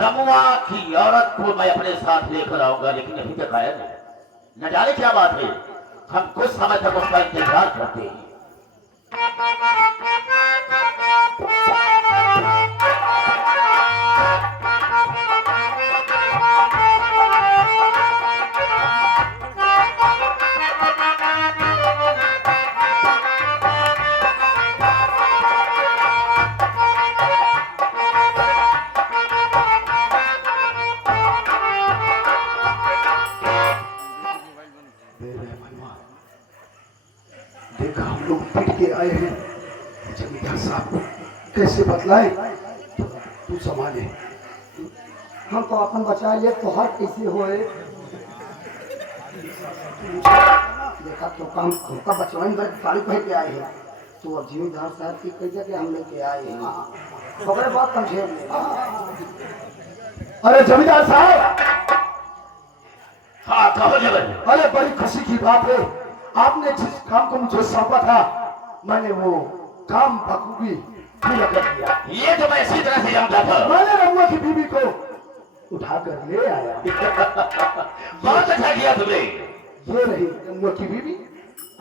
रमुआ की औरत को मैं अपने साथ लेकर आऊंगा, लेकिन अभी तक आया नहीं। न जाने क्या बात है। हम कुछ समय तक उसका इंतजार करते हैं। देखा हम लोग पिट के आए हैं, जमींदार साहब को कैसे बतलाए? तू संभाले। हम तो अपन बचा लिए तो हर कैसे होए। देखा तो काम हमका बचवाइन पर साड़ी पहन के आए हैं, तो अब जिम्मेदार साहब की कैसे के हम लेके आए हैं। पकड़े बात समझे। अरे जमींदार साहब, हाँ कहो जगन। अरे बड़ी खुशी की बात है, आपने जिस काम को मुझे सौंपा था मैंने वो काम बखूबी पूरा कर दिया। ये तो मैं इसी तरह से जानता था। मैंने रमुआ की बीवी को उठाकर ले आया। बहुत अच्छा किया तुमने। ये रही रमुआ की बीवी,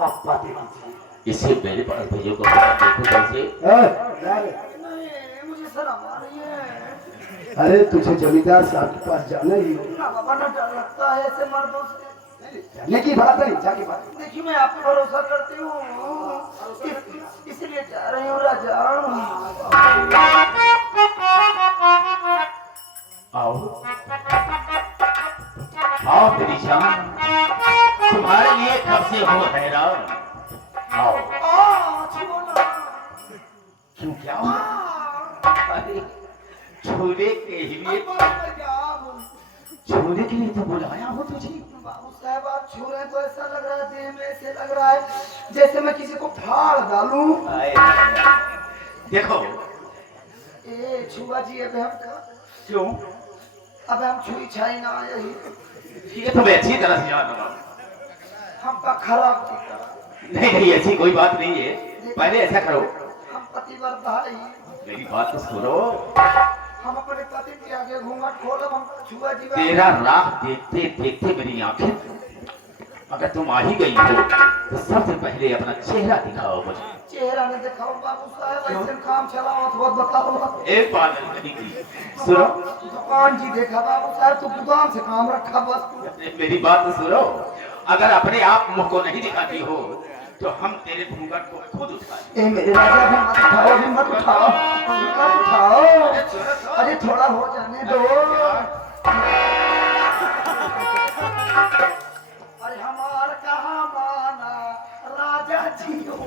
आप बातें कीजिए। इसे मेरे पास भेजो को देखो कैसे। मुझे शर्म आ रही है। अरे तुझे जमींदार साहब के पास जाना ही हो। ना बाबा ना डर लगता है ऐसे मर्दों से। जाने की बात नहीं, जाके बात। देखिए मैं आप पे भरोसा करती हूँ, इसलिए जा रही हूँ राजा। आओ आओ मेरी जान, तुम्हारे लिए कब से हो हैरान। आओ। क्यों क्या हुआ? अरे छूने के लिए, छूने के लिए तो बुलाया हो तुझे। बाबू साहब आप छू रहे हैं तो ऐसा लग रहा है, देह में ऐसे लग रहा है जैसे मैं किसी को फाड़ डालूं। देखो ए छुआ जी अब हम क्यों, अब हम छुई छाई ना यही ये तो मैं अच्छी तरह से जानता हूँ। हमका खराब की तरह। नहीं नहीं ऐसी कोई बात नहीं है। पहले ऐसा करो, हम पतिव्रता है, मेरी बात तो सुनो। हम अपने पति के आगे घूंघट खोलब, हम छुआ जी तेरा राह देखते देखते मेरी आंखें, अगर तुम आ ही गई हो तो सबसे पहले अपना चेहरा दिखाओ मुझे। चेहरा ने दिखाओ बाबू साहब, ऐसे काम चलाओ अथवा बताओ। एक बात नहीं की, सुनो। दुकान जी देखा बाबू साहब, तो गोदाम से काम रखा बस। मेरी बात तो सुनो। अगर अपने आप मुंह को नहीं दिखाती हो तो हम तेरे घूंघट को खुद उठाएं। ए मेरे राजा भी मत उठाओ, भी मत उठाओ, मत उठाओ। अरे थोड़ा हो जाने दो। अरे हमार कहाँ माना राजा जी हो।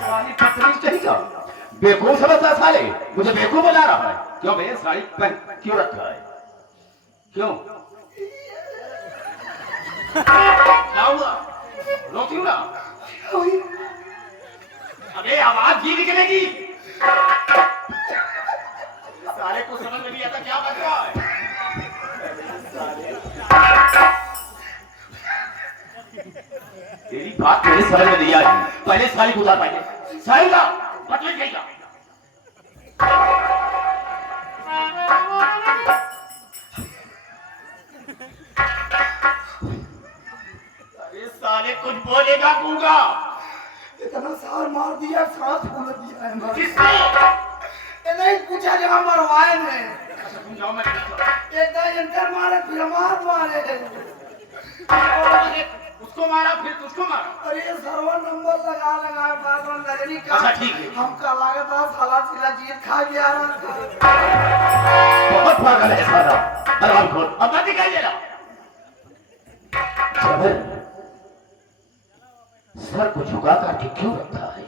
साली पत्नी कहीं का बेवकूफ समझता साले, मुझे बेवकूफ बना रहा है। क्यों भैया साड़ी पहन क्यों रखा है? क्यों क्या हुआ? रोती ना। अबे आवाज ही निकलेगी। साले को समझ में नहीं आता क्या बज रहा है। तेरी बात मेरे समझ में नहीं आई। पहले साली को उतार पाएंगे। साली का बटन जाएगा। अरे साले कुछ बोलेगा गूंगा। इतना सार मार दिया, सांस फूल दिया है। किसने? ये नहीं पूछा जहाँ मरवाए ने। तुम जाओ मैं एक दाई अंतर मारे फिर हमार मारे। उसको मारा फिर तुझको मारा। अरे ये सर्वर नंबर लगा लगा बागवान नगरी का। अच्छा ठीक है। हमका लागत है साला चिला जीत खा गया। बहुत पागल है साला। अरे खोल, अब मत दिखाई दे रहा। सर को झुका करके क्यों रखा है?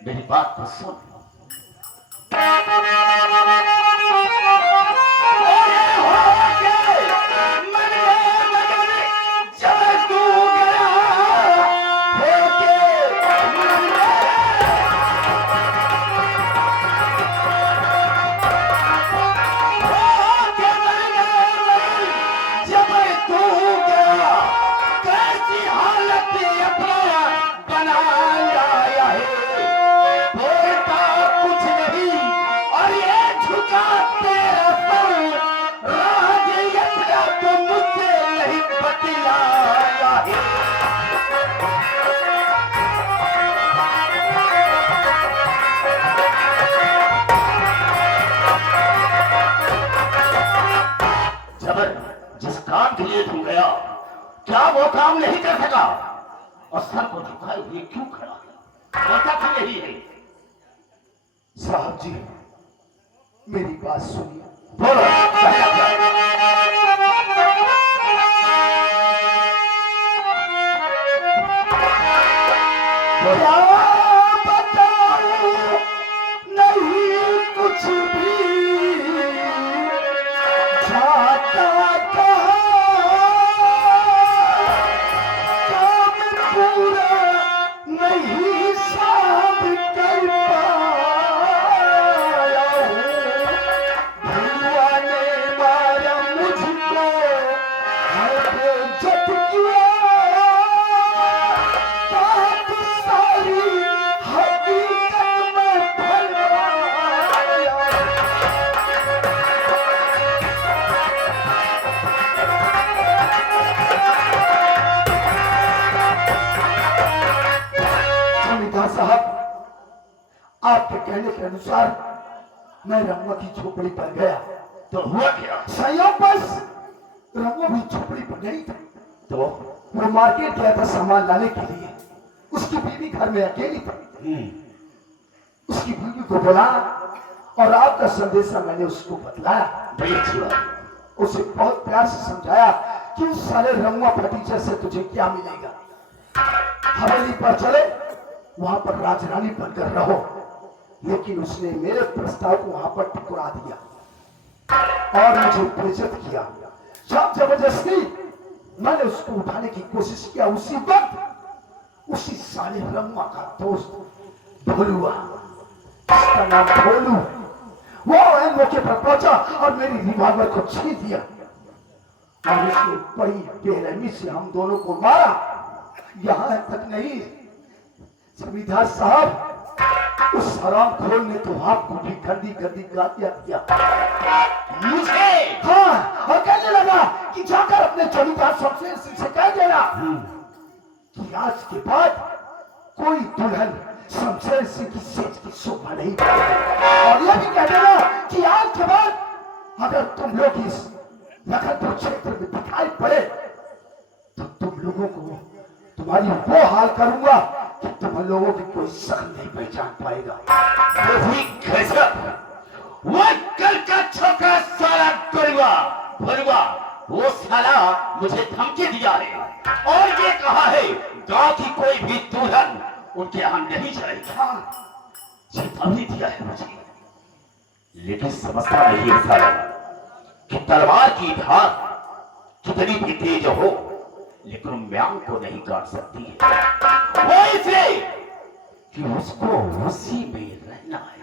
मेरी बात को सुन। झुका काम के लिए तू गया, क्या वो काम नहीं कर सका? और सर को झुकाए हुए क्यों खड़ा है? बोलता क्यों नहीं है? साहब जी, मेरी बात सुनिए। बोलो, कहना क्या? क्या बताऊं, नहीं कुछ भी जाता कहाँ, काम पूरा नहीं साहब कर पाया हूँ। भुआ ने मारा मुझको, है जत किया, बात सारी हकीकत में फैलाया। जमींदार साहब, आपके कहने के अनुसार मैं रंगवा की झोपड़ी पर गया तो हुआ क्या? संयोग बस रंगवा भी झोपड़ी पर नहीं था। तो वो मार्केट गया था सामान लाने के लिए। उसकी बीवी घर में अकेली थी। उसकी बीवी को बुला और आपका संदेशा मैंने उसको बतलाया। बड़ी अच्छी बात। उसे बहुत प्यार से समझाया कि उस साले रंगवा फटीचर से तुझे क्या मिलेगा, हवेली पर चले, वहां पर राजरानी बनकर रहो। लेकिन उसने मेरे प्रस्ताव को वहां पर ठुकरा दिया और मुझे बेइज्जत किया। जब जबरदस्ती मैंने उसको उठाने की कोशिश किया, उसी वक्त उसी साले रंगवा का दोस्त भोलुआ, उसका नाम भोलू, वो एन मौके पर पहुंचा और मेरी रिवॉल्वर को छीन दिया और उसने बड़ी बेरहमी से हम दोनों को मारा। यहां तक नहीं, जमींदार साहब, उस हरामखोर ने तो आपको भी गंदी गंदी गालियां दिया। मुझे? हाँ, और कहने लगा कि जाकर अपने जमींदार शमशेर सिंह से कह देना कि आज के बाद कोई दुल्हन शमशेर सिंह की सेज की शोभा नहीं पाएगी। और यह भी कह देना कि आज के बाद अगर तुम लोग इस लखनपुर क्षेत्र में दिखाई पड़े तो तुम लोगों को तुम्हारी वो हाल करूंगा कि तुम लोगों की कोई शक्ल नहीं पहचान पाएगा। वो भी गजब। वो कल का छोकरा साला करूंगा भरुआ, वो साला मुझे धमकी दिया है और ये कहा है गांव की कोई भी दुल्हन उनके यहाँ नहीं जाएगी। चेतावनी दिया है मुझे, लेकिन समझता नहीं है साला कि तलवार की धार कितनी भी तेज हो लेकिन म्यांग को नहीं काट सकती है। वो इसलिए कि उसको उसी में रहना है।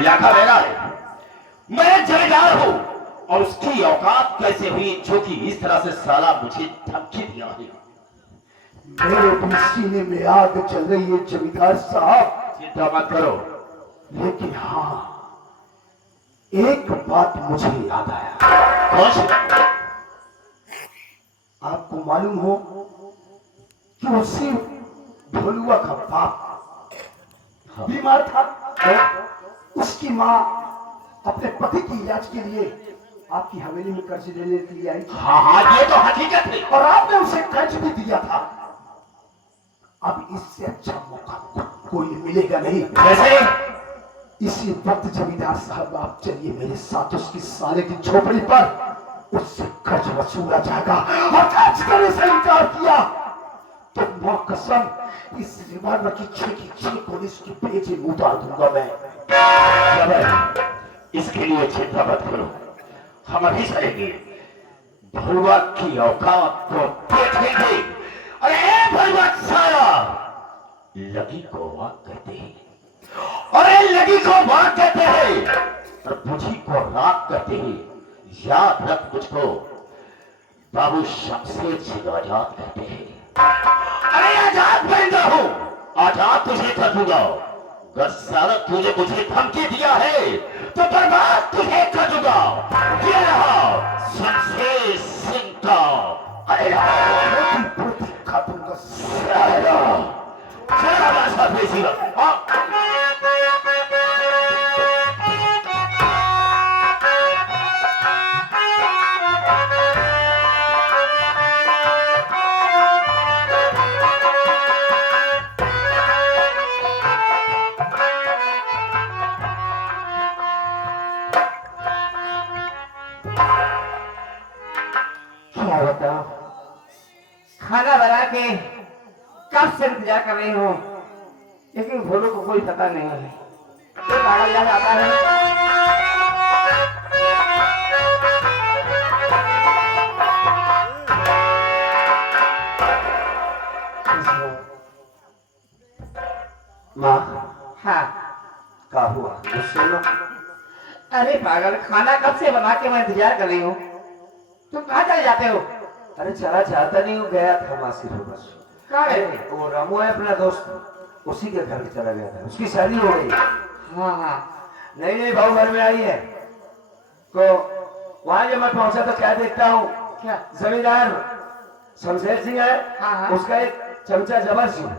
इलाका मेरा है, मैं जमींदार हूं और उसकी औकात कैसे हुई जो कि इस तरह से साला मुझे धमकी दिया है। मेरे भी सीने में आग चल रही है जमींदार साहब। चिंता मत करो। लेकिन हाँ, एक बात मुझे याद आया। कौन सी? आपको मालूम हो कि उसी भोलुआ का बाप बीमार था। उसकी माँ अपने पति की इलाज के लिए आपकी हवेली में कर्ज लेने के लिए आई थी। हाँ, ये तो हकीकत है। और आपने उसे कर्ज भी दिया था। अब इससे अच्छा मौका कोई मिलेगा नहीं। वैसे इसी वक्त जमींदार साहब, आप चलिए मेरे साथ उसकी साले की झोपड़ी पर, उससे कर्ज वसूला जाएगा। और कर्ज करने से इनकार किया तो मां कसम इस रिवॉल्वर की छह गोली उसकी पेटे में उतार दूंगा मैं। इसके लिए चिंता मत करो, हम अभी चलेंगे, भरुआ की औकात को देखेंगे। अरे भरुआ सारा, लगी को वाक कहते हैं, अरे लगी को वाक कहते हैं और बुझी को राख कहते हैं। याद रख मुझको, बाबू शमशेर सिंह आजाद कहते हैं। अरे आजाद बंदा हूं, आजाद तुझे कर दूंगा। अगर सारा तुझे मुझे धमकी दिया है तो बर्बाद तुझे कर दूंगा। ये रहा शमशेर सिंह का खा दूंगा। हाँ बताओ। खाना बना के कब से इंतजार कर रही हूँ, लेकिन भोलू को कोई पता नहीं है। तो पागल याद आता है। माँ हाँ। का हुआ गुस्से में? अरे पागल, खाना कब से बना के मैं इंतजार कर रही हूँ, तुम कहाँ चले जाते हो? अरे चला चाहता नहीं हूँ, गया था मासी को बस। कहाँ है? वो रामू है अपना दोस्त, उसी के घर चला गया था, उसकी शादी हो गई। हाँ हाँ। नई नई बहू घर में आई है, तो वहां जब मैं पहुंचा तो क्या देखता हूँ, क्या? जमींदार शमशेर सिंह है, हाँ, हाँ। उसका एक चमचा जबर सिंह,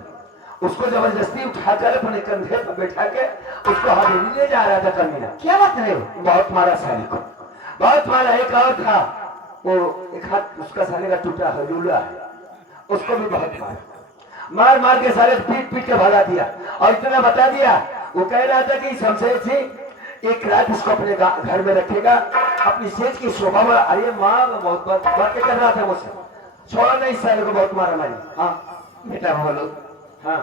उसको जबरदस्ती उठाकर अपने कंधे पर बैठा के उसको हवेली ले जा रहा था कमीना। क्या बात है? बहुत मारा साले को, बहुत मारा। एक और था, वो एक हाथ उसका साले का टूटा हजूला है, उसको भी बहुत मारा। मार मार के सारे पीट पीट के भगा दिया, और इतना बता दिया, वो कह रहा था कि शमशेर सिंह एक रात उसको अपने घर में रखेगा, अपनी सेज की शोभा में। अरे माँ बहुत बातें कर रहा था मुझसे, छोड़ा नहीं साले को, बहुत मारा मारी। हाँ बेटा भोलू, हाँ।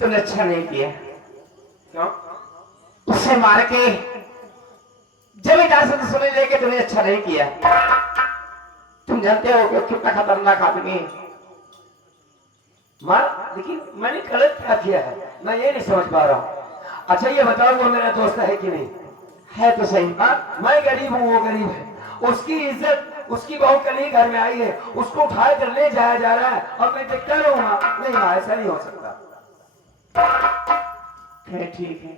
तुमने अच्छा नहीं किया। क्यों? उससे मार के जमींदार से सुने लेके तुमने अच्छा नहीं किया। तुम जानते हो कि कितना खतरनाक आदमी है। माँ लेकिन मैंने गलत क्या किया है, मैं ये नहीं समझ पा रहा हूँ। अच्छा ये बताओ, वो मेरा दोस्त है कि नहीं? है तो सही। हाँ, मैं गरीब हूँ, वो गरीब है। उसकी इज्जत, उसकी बहू कल ही घर में आई है, उसको उठा कर ले जाया जा रहा है, और मैं देखता रहूंगा? नहीं माँ, ऐसा नहीं हो सकता। है ठीक है,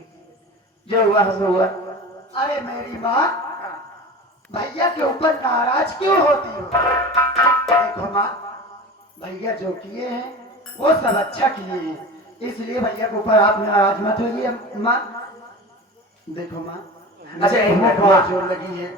जो हुआ सो हुआ। अरे मेरी माँ, भैया के ऊपर नाराज क्यों होती हो? देखो माँ, भैया जो किए हैं वो सब अच्छा किए हैं, इसलिए भैया के ऊपर आप नाराज मत होइए माँ। देखो माँ, अच्छा, एक मिनट, बहुत माँ। जोर लगी है।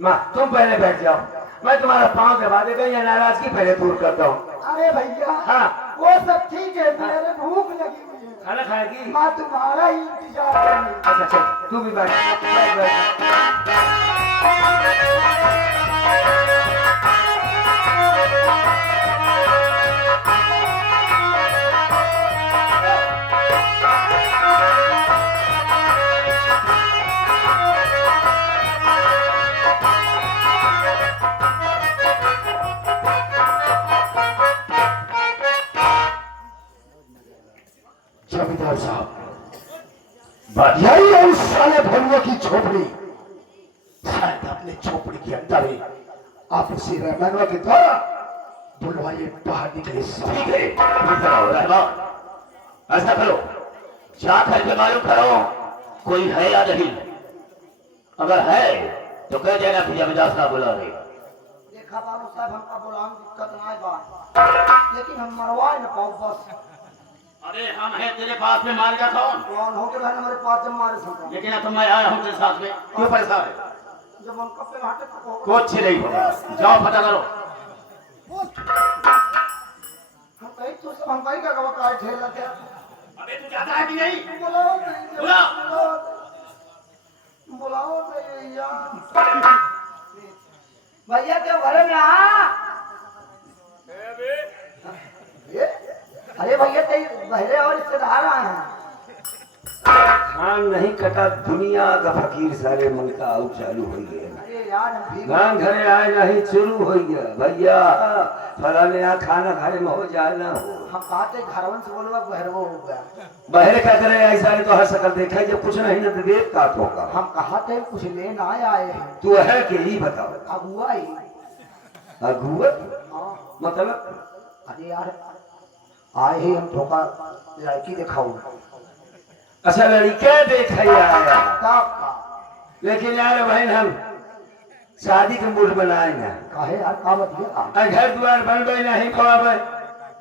माँ तुम पहले बैठ जाओ, मैं तुम्हारा पाँव दबा देगा या नाराजगी पहले दूर करता हूँ। अरे भैया, हाँ। वो सब ठीक है, मेरे भूख लगी हुई है, खाना खाएगी? माँ तुम्हारा ही इंतजार कर रही है। अच्छा चल, तू भी बैठ बैठ बैठ। जमींदार साहब, यही है उस साले भरुआ की झोपड़ी। शायद अपने झोपड़ी के अंदर ही आप उसी रहमानवा के द्वारा बुलवाइए, बाहर निकले। ठीक है, इधर आओ रहमान, ऐसा करो, जाकर के मालूम करो कोई है या नहीं। अगर है तो कह देना कि जमींदार साहब बुला रहे। देखा बाबू साहब, हमका बुलाने में दिक्कत ना है बात, लेकिन हम मरवाए न पाओ बस। अरे हम हैं तेरे पास में, मार गया कौन? कौन हो के हमारे पास जब मारे संग, लेकिन अब मैं आया हूँ तेरे साथ में, क्यों परेशान है? जब हम कपड़े हटे तो कुछ नहीं होगा, जाओ पता करो। हम कहीं तो सब हम कहीं का काय ठेल लगे। अबे तू जाता है कि नहीं? बुलाओ नहीं, बुलाओ। बुलाओ नहीं भैया। भैया क्यों घर में आ? अरे भैया तेरे बहरे और रिश्तेदार आए हैं। खान नहीं कटा दुनिया का फकीर, सारे मन का आउ चालू हो गया। अरे यार, हम भी गान घरे आए नहीं शुरू हो गया। भैया फलाने यहाँ खाना खाने में हो जाए ना हो। हम कहते घरवन से बोलवा बहरे हो गया। बहरे क्या करे, ऐसा नहीं तो हर शकल देखा है, जब कुछ नहीं ना तो देख का होगा। हम कहते कुछ लेन आए हैं, तू है कि ही बताओ। अगुआ ही। अगुवत हाँ, मतलब? अरे यार आए ही हम धोखा लड़की दिखाऊ अच्छा लड़के देखा आया, का लेकिन यार बहन हम शादी के मूड बनाए ना, काहे यार का बतिया घर द्वार बन गए नहीं पावे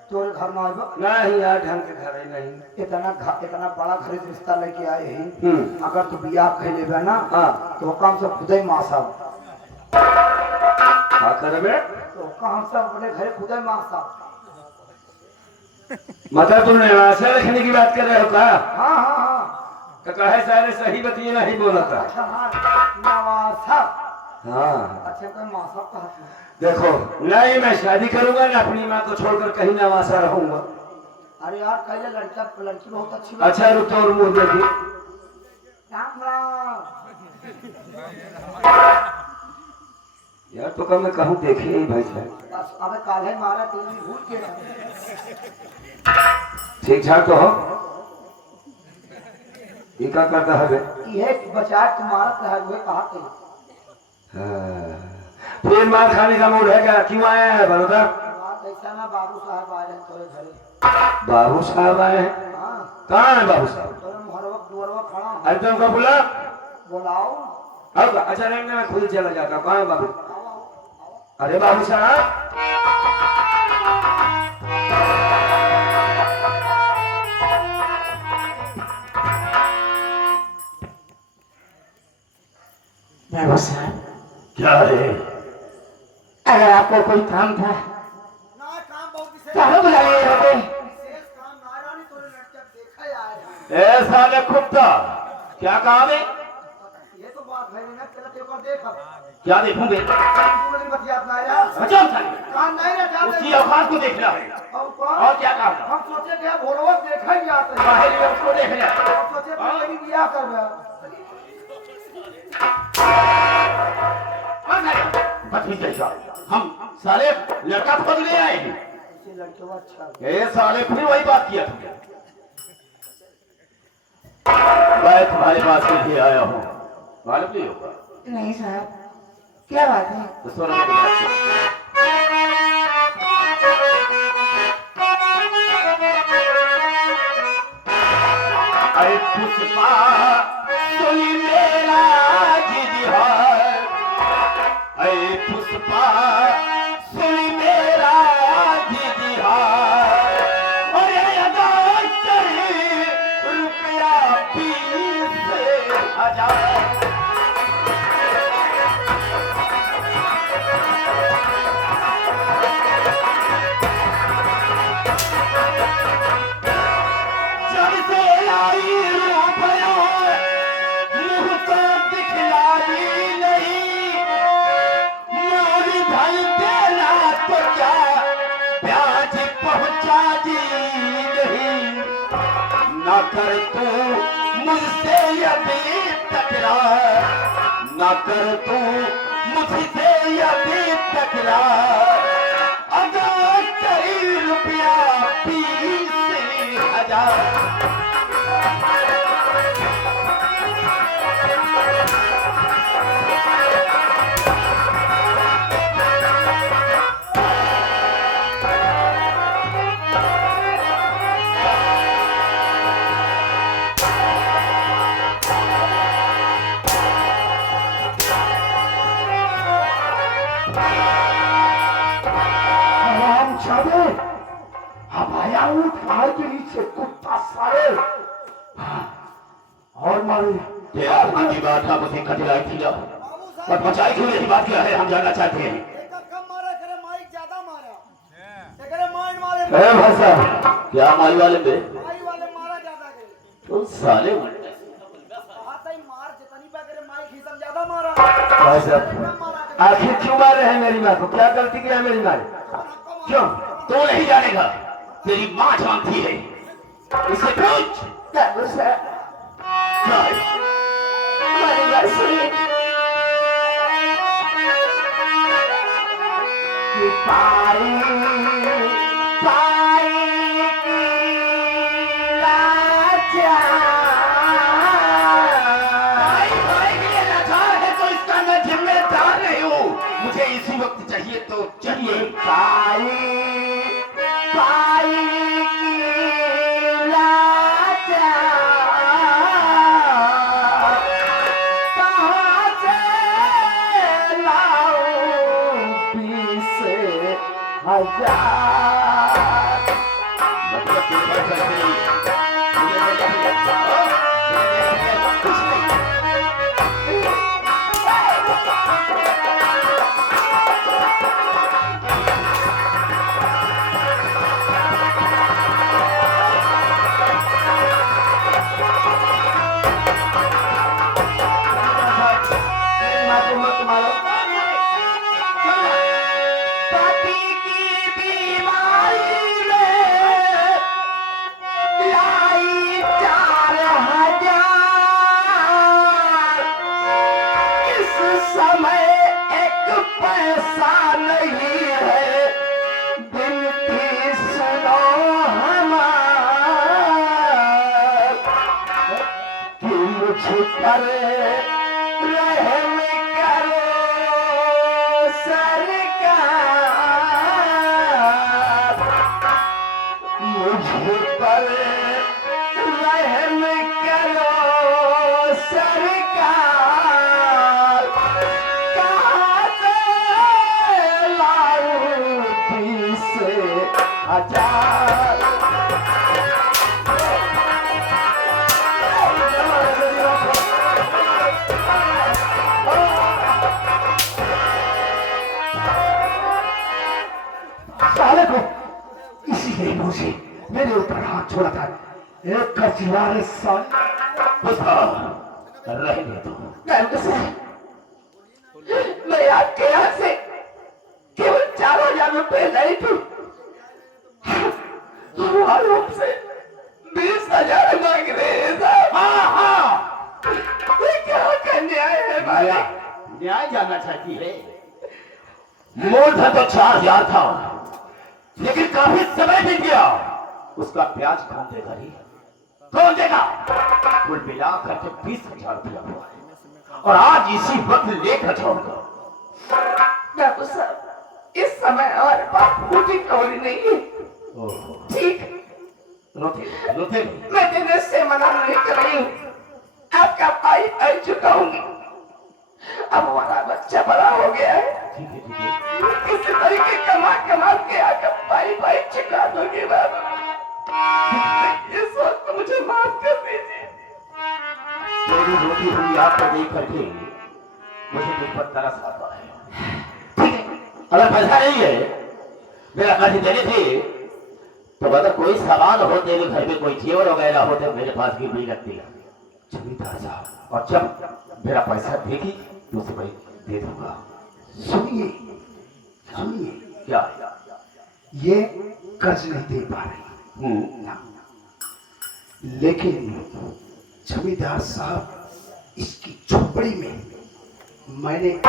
तोरे घर में आइबा नहीं, यार ढंग के घर ही नहीं। इतना बड़ा घर रिश्ता लेके आए हैं। अगर तू बियाह कह लेबे ना, हाँ। तो काम से खुदे माँ साहब, हाँ कर बे, तो काम से अपने घरे खुदे माँ साहब। मतलब तुम निवासा रखने की बात कर रहे हो का? हाँ हाँ हाँ, तो कहे सारे सही बतिए नहीं बोला था। अच्छा हाँ, नवासा। हाँ अच्छा तो माँ साहब कहा था। देखो, नहीं मैं शादी करूंगा ना, अपनी माँ को छोड़कर कहीं ना वहां रहूंगा। अरे यार कहे लड़की बहुत अच्छी अच्छा रुक और मुंह देखी। राम राम। यार तो कब मैं कहूँ देखी ही भाई साहब। बस अबे काल है मारा तेल भी भूल के ठीक ठाक तो हो। ये क्या करता है बे? ये बचा तुम्हारा है वो कहा थे। हाँ। फिर मार खाने का मूड है क्या? क्यों आया है बड़ौदा? बात ऐसा ना बाबू साहब आए हैं थोड़े घरे। बाबू साहब आए हैं? हाँ कहाँ है बाबू साहब? थोड़े मुहरवा दुआरवा खड़ा हूँ। अरे तुमको बुला। बुलाओ। अब अच्छा नहीं मैं खुद चला जाता हूँ। कहाँ है बाबू? आओ आओ आओ। अरे बाबू साहब, बाबू साहब, क्या है? अगर आपको कोई काम था ना काम बहुत विशेष तो हमें बुला लिए होते। काम नारायणी तोरे लड़का देखा ही आया है। ए साले कुत्ता, क्या कहा बे? ये तो बात है ना तेरा पेपर देख अब। क्या देखूं बे? तू मेरी बतिया अपना यार। अच्छा साले, काम नहीं ना जाते। उसकी औकात को देखना है। और कौन? और क्या काम था? हम सोचे थे भोरवा देखा ही आते हैं। बाहर ही उसको देखना है। हम सोचे पहले भी बियाह कर रहा। बदतमीज कैसा? हम साले लड़का खोज ले आए हैं। इसे लड़के को अच्छा। ए साले फिर वही बात किया तुमने। मैं तुम्हारे पास के लिए आया हूँ, मालूम नहीं होगा नहीं साहब, क्या बात है? तो सुनो मेरी बात सुनो। अरे पुष्पा सुनी मेरा जिदिहार, अरे पुष्पा सुनी मेरा जिदिहार, अरे अदा चढ़ी रुपया 20,000। जब से आई रुपया मुँह तो दिखलाई नहीं, मोरी धन देना तो क्या ब्याज पहुँचा दी नहीं। न कर तू मुझसे अभी तकरार, न कर तू मुझसे अभी तकरार, अगर कई रुपया 20,000। हराम जादे, अब आया हूँ पहाड़ के नीचे कुत्ता साले। हाँ, और मारे। तेरा खुद की बात आप उसे खतलाई थी ना, और बचाई क्यों नहीं? बात क्या है, हम जानना चाहते हैं। कम मारा करे माइक ज्यादा मारा। करे माइंड मारे ए भाई साहब, क्या माई वाले में माई वाले मारा ज्यादा करे। तो साले उल्टे। हाथ ही मार जितनी पे करे माइक ही सम ज्यादा मारा। भाई साहब, कम मारा। आखिर क्यों मार रहे हैं मेरी माँ को? क्या गलती किया मेरी माँ ने? क्यों? तू नहीं जानेगा, तेरी माँ जानती है। इसे पूछ बाबू साहब, क्या है? हमारी बात सुनिए। कि पाई पाई की लाचार, भाई भाई के लिए लाचार है तो इसका मैं जिम्मेदार नहीं हूँ। मुझे इसी वक्त चाहिए तो चाहिए। पाई पाई की लाचार, कहाँ से लाऊं 20,000? मतलब तेरे पास पैसे नहीं है। मुझे मेरे लिए हाँ? मुझे मेरे लिए कुछ नहीं। मेरी माँ को मत मारो। पति की बीमारी में लाई 4,000। इस समय एक पैसा नहीं है, बिनती सुनो हमार कि मुझ पर रहम करो सरकार, मुझ पर रहम करो सरकार। कहाँ से लाऊं 20,000? साले को इसीलिए मुझे मेरे ऊपर हाथ छोड़ा था। एक कचवारे साल पुष्पा रहने दो। डॉक्टर साहब, मैं आपके यहाँ से केवल 4,000 रुपए लाई थी और हमसे 20,000 मांग रहे हैं साहब। हाँ हाँ, ये क्या का न्याय है भाई? न्याय जानना चाहती है। मूल धन तो 4,000 था, लेकिन काफी समय बीत गया। उसका ब्याज कौन देगा रे? कौन देगा? कुल मिलाकर के 20,000 रुपया हुआ है, और आज इसी वक्त लेकर जाऊंगा। डॉक्टर साहब, इस समय हमारे पास फूटी कौड़ी नहीं है। ओहो, ठीक, रोते रोते मैं देने से मना नहीं कर रही हूँ। आपका भाई आई चुकाऊंगी। अब हमारा बच्चा बड़ा हो गया है, ठीक है ठीक है। इसी तरीके कमा कमा के आकर भाई चुका दोगे बाबा। इस वक्त मुझे माफ कर दीजिए। मेरी रोती हुई आपको देख करके मुझे तुम पर तरस आता है। ठीक है, अगर पैसा नहीं है, मेरा कर्ज देने थे, तो अगर कोई सामान हो, तेरे घर में कोई जेवर वगैरह हो तो मेरे पास भी नहीं रखती है जमींदार साहब। और जब मेरा पैसा देगी तो उसे मैं दे दूंगा। सुनिए सुनिए, क्या? ये कर्ज नहीं दे पा रही, लेकिन जमींदार साहब, इसकी झोपड़ी में मैंने एक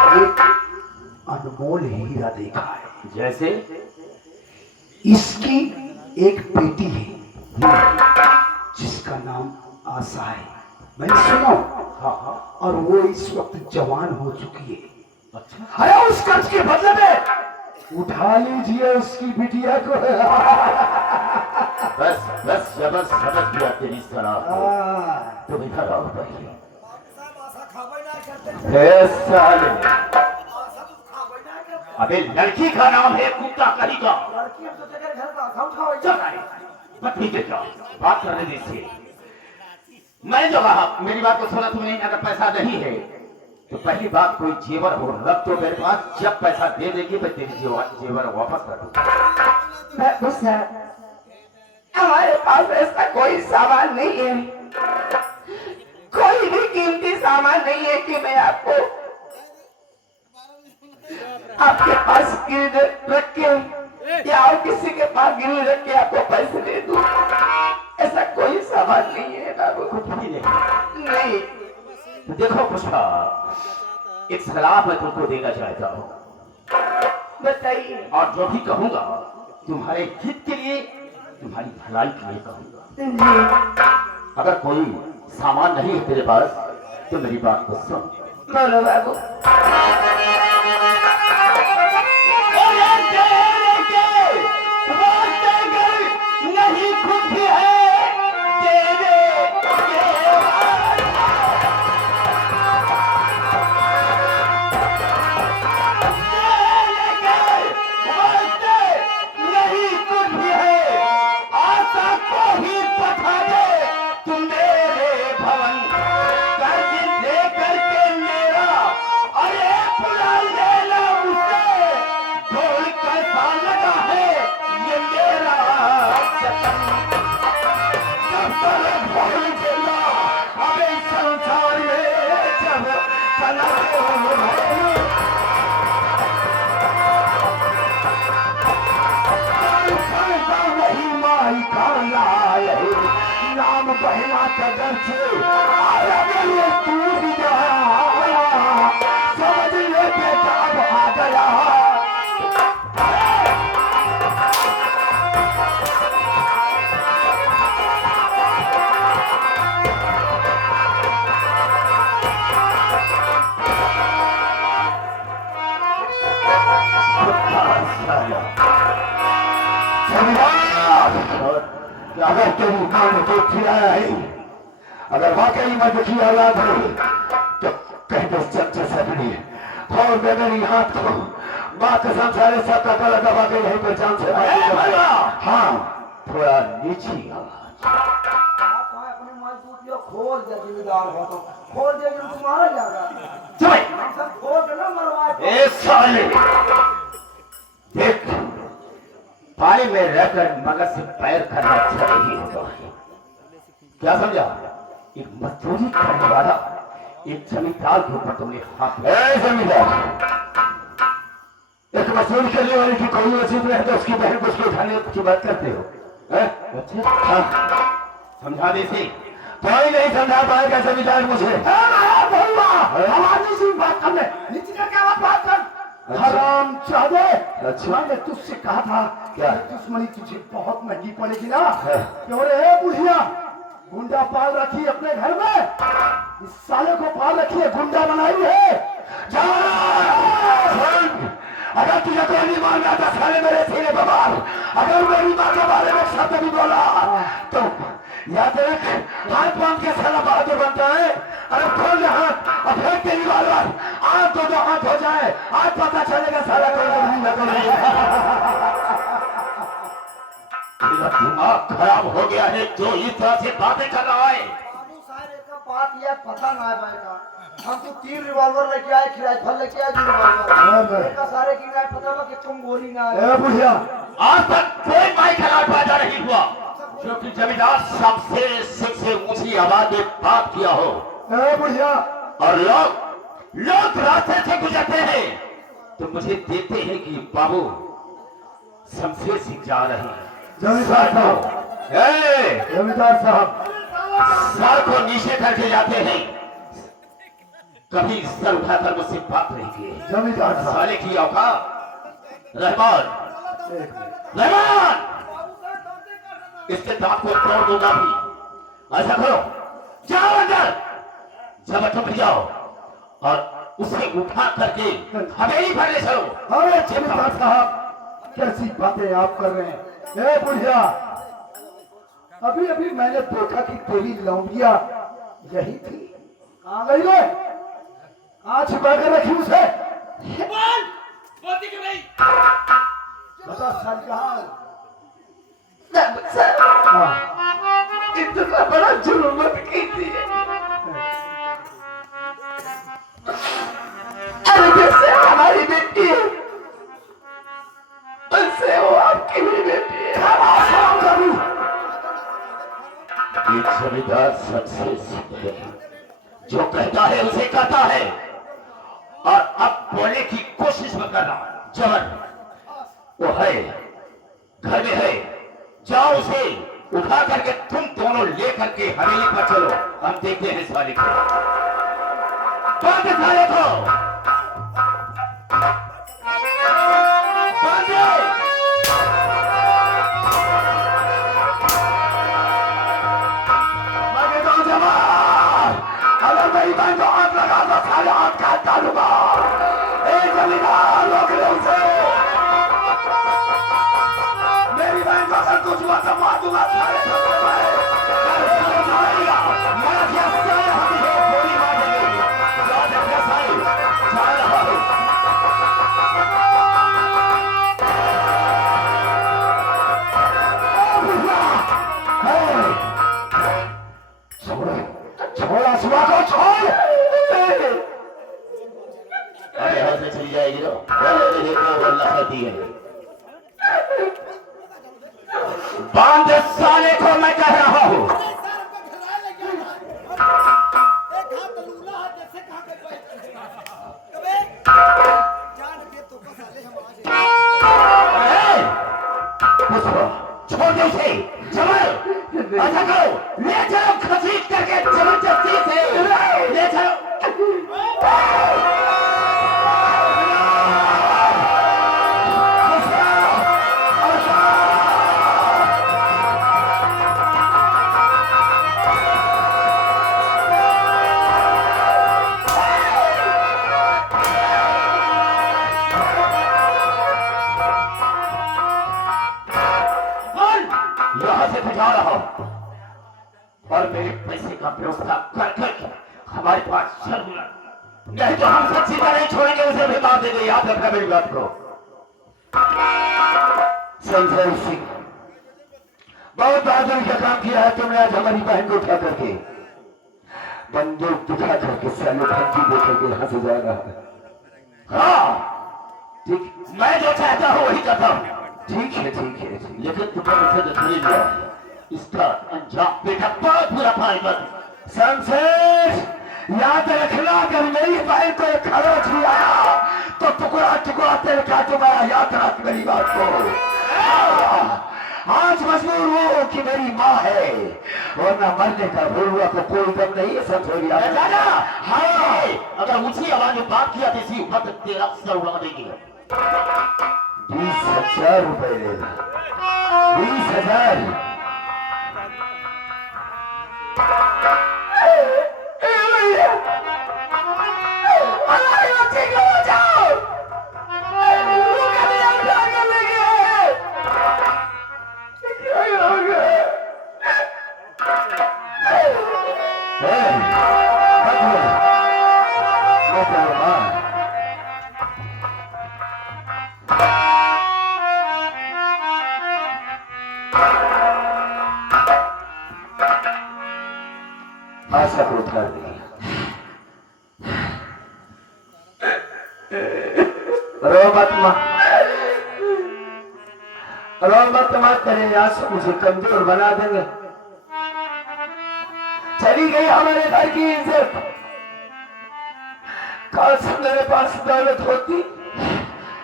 अनमोल हीरा देखा है। जैसे? इसकी एक बेटी है जिसका नाम आशा है, मैंने सुना। हाँ हाँ, और वो इस वक्त जवान हो चुकी है। अच्छा। है उस कर्ज के बदले में उठा लीजिए उसकी बिटिया को। बस बस जबरदस्त समझ गया तेरी सलाह को। तुम इधर आओ पहले। हे साले, अबे लड़की का नाम है कुत्ता करी का। चल आए, बस ठीक है, क्या बात करने दीजिए। मैंने जो कहा, मेरी बात को सुना तुमने। अगर पैसा नहीं है तो पहली बात, कोई जेवर हो रख तो मेरे पास। जब पैसा दे देगी मैं तेरी जेवर वापस कर दूंगा। गुस्सा, हमारे पास ऐसा कोई सामान नहीं है, कोई भी कीमती सामान नहीं है कि मैं आपको आपके पास गिरवी रख के या और किसी के पास गिरवी रख के आपको पैसे दे दूं। ऐसा कोई सामान नहीं है बाबू। कुछ भी नहीं। नहीं। तो देखो पुष्पा, एक सलाह मैं तुमको देना चाहता हूँ। बताइए। और जो भी कहूंगा तुम्हारे हित के लिए, तुम्हारी भलाई के लिए कहूंगा। जी। अगर कोई सामान नहीं है तेरे पास तो मेरी बात को सुन। बोलो बाबू। नहीं खुद है तेरे नहीं कुछ भी है। आशा को ही पठा दे तुम मेरे भवन, कर्ज दे करके मेरा। अरे पुरा कदर से और अगर ये टूट गया समझ ले बेटा अब आ गया। अगर तेरी मां ने तो खिलाया है, अगर वाकई में दुखी औलाद है तो कह दो चमचे से अपनी और मैं मेरी हाथ को माँ कसम सारे सब का गला दबा के यहीं पर जान से हाँ थोड़ा नीची आवाज। अपने माल टूट लिया खोल दे जिम्मेदार हो तो खोल दे तुम्हारा जाएगा चुप हम सब खोल के ना मरवाए। ए साले देख पानी में रहकर मगज से पैर करना अच्छा नहीं होता है। क्या समझा? एक मजदूरी करने वाला एक जमींदार के ऊपर तुमने हाथ जमींदार एक मजदूरी करने वाले की कोई वसीयत नहीं है तो उसकी बहन को उसको उठाने की बात करते हो? अच्छा हाँ समझा दे से कोई नहीं समझा पाएगा जमींदार मुझे। हमारी सी बात करने नीचे क्या बात कर हराम चाहे। अच्छा मैंने तुझसे कहा था क्या दुश्मनी तुझे बहुत महंगी पड़ेगी ना। क्यों रे बुढ़िया गुंडा पाल रखी है अपने घर में, इस साले को पाल रखी है गुंडा बनाई है। अगर तुझे कोई नहीं मानना था साले मेरे सीने पर मार। अगर मेरी माँ के बारे में शब्द भी बोला तो याद रख हाथ बांध के साला बहादुर बनता है। अरे खोल दे हाथ और फेंक तेरी बार आंख दो हाथ हो जाए आज पता चलेगा साला तेरा दिमाग खराब हो गया है जो इस तरह से बातें कर रहा है। बाबू सारे का बात यह पता ना है भाई का हम तो 3 रिवॉल्वर लेके आए राइफल लेके आए 2 रिवॉल्वर का सारे की ना पता हुआ कि तुम गोली ना है। बुढ़िया आज तक कोई माई खराब पैदा नहीं हुआ क्योंकि जमींदार सबसे सबसे ऊंची आवाज में बात किया हो। बुढ़िया और लोग रास्ते से गुजरते हैं तो मुझे देखते हैं कि बाबू शमशेर सिंह जा रहे हैं। जमींदार साहब जमींदार साहब सर को नीचे करके जाते हैं कभी सर उठाकर मुझसे बात नहीं किए। जमींदार साहब साले की औकात रहमान इसके दांत को तोड़ दूंगा भी। ऐसा करो जाओ अंदर जब तुम जाओ और उसे उठा करके हवेली पर ले चलो। अरे जमींदार साहब कैसी बातें आप कर रहे हैं। ए बुढ़िया अभी अभी मैंने देखा कि तेरी लौंडिया यही थी कहाँ गई रे? कहाँ छिपा कर रखी उसे? बता साल कहाँ? इतना बड़ा जुर्म मत कीजिए। अरे जैसे हमारी बेटी है उससे वो आपकी भी बेटी है। ये जमींदार सबसे सीधे जो कहता है उसे कहता है और अब बोलने की कोशिश मत करना। जवन वो है घर में है जाओ उसे उठा करके तुम दोनों लेकर के हवेली पर चलो। हम देखते हैं साले को बांध साले को अगर मेरी बहन को आग लगा तो साले आग काट डालूंगा। एक जमींदार रोक ले उसे। मेरी बहन को अगर कुछ हुआ तो मार दूंगा साले को। गोली मार देंगे याद रखना साले जा रहा हूं। छोड़ा सुबह को छोड़। अरे यहाँ से चली जाएगी तो अल्लाह करती है। बांध साले को मैं कह रहा हूँ। छोड़ दे उसे जमल ऐसा करो ले चलो खसीट का व्यवस्था कर कर हमारे पास चल, नहीं तो हम सब सीधा नहीं छोड़ेंगे, उसे भी मार देंगे। याद रखना मेरी बात को। संजय सिंह, बहुत बहादुरी का काम किया है तुमने आज हमारी बहन को उठा करके, बंदूक दिखा करके साले धमकी दे करके यहाँ से जा रहा है। हाँ ठीक, मैं जो चाहता हूँ वही करता हूँ। ठीक है ठीक है, लेकिन तुमने मुझसे धमकी लिया, इसका अंजाम बेटा बहुत बुरा पाएगा। संशय याद रखना, अगर मेरी बहन को खरोच लिया तो टुकड़ा टुकड़ा तेरे काटूंगा, याद रख मेरी बात को। आज मजबूर हो कि मेरी माँ है, वरना मरने का भूलवा को कोई गम नहीं है। समझो दादा, हाँ अगर ऊंची आवाज में बात किया तो इसी वक्त तेरा सर उड़ा देंगे। 20,000 रुपए, 20,000। आशा को उतार दी। रोमत मत तेरे आंसू मुझे कमजोर बना देंगे। चली गई हमारे घर की इज्जत, काश मेरे पास दौलत होती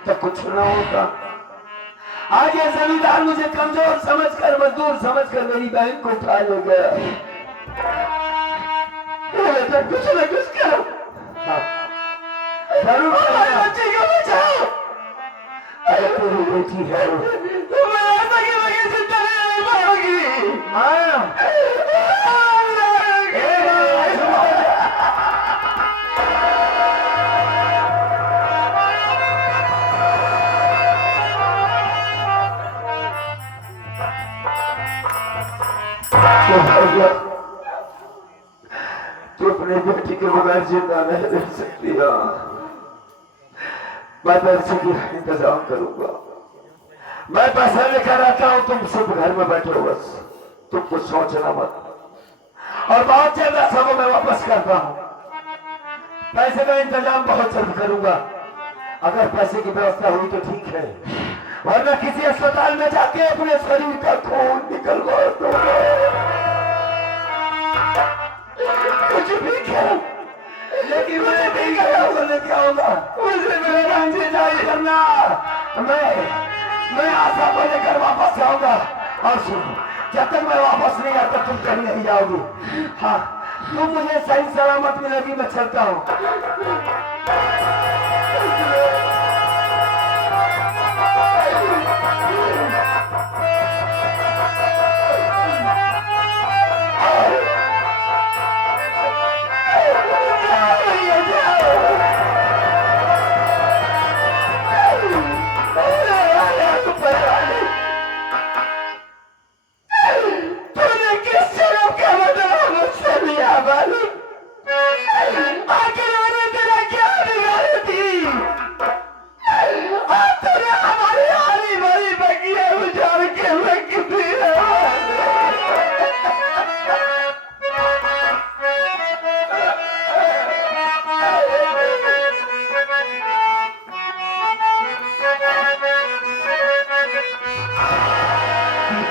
तो कुछ न होता। आज ये जमींदार मुझे कमजोर समझकर, मजदूर समझकर मेरी बहन को उठा ले गया। कुछ न कुछ करो, जरूर बच्चे को बचाओ। अरे तेरी बेटी है, तुम ऐसा कि लगे जिंदा नहीं पाओगी। तू अपने बेटी के बगैर जिंदा नहीं रह सकती। मैं पैसे की इंतजाम करूंगा, मैं पैसा लेकर आता हूं, तुम सब घर में बैठो बस, तुम कुछ सोचना मत। और बहुत ज्यादा सबको मैं वापस करता हूं, पैसे का इंतजाम बहुत जल्द करूंगा। अगर पैसे की व्यवस्था हुई तो ठीक है, वरना किसी अस्पताल में जाके अपने शरीर का खून निकलवा दूंगा। कुछ भी करो, लेकिन मुझे नहीं लेके आऊंगा। मुझे मेरे रंग से जारी करना, मैं आशा को लेकर वापस आऊंगा। और सुनो, जब तक मैं वापस नहीं आता तुम कहीं नहीं जाओगी। हाँ, तुम मुझे सही सलामत मिलेगी, मैं चलता हूँ।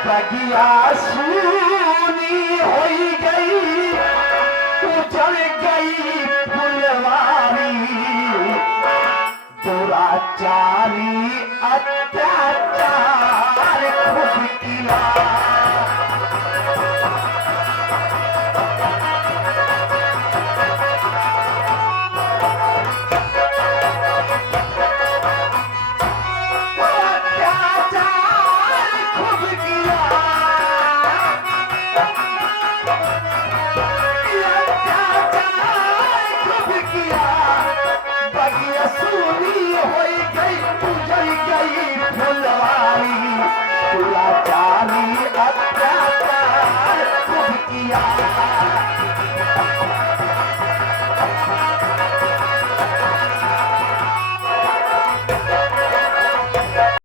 बगिया सूनी हो गई, उजड़ गई फुलवारी, दुराचारी अत्याचार खुद किया।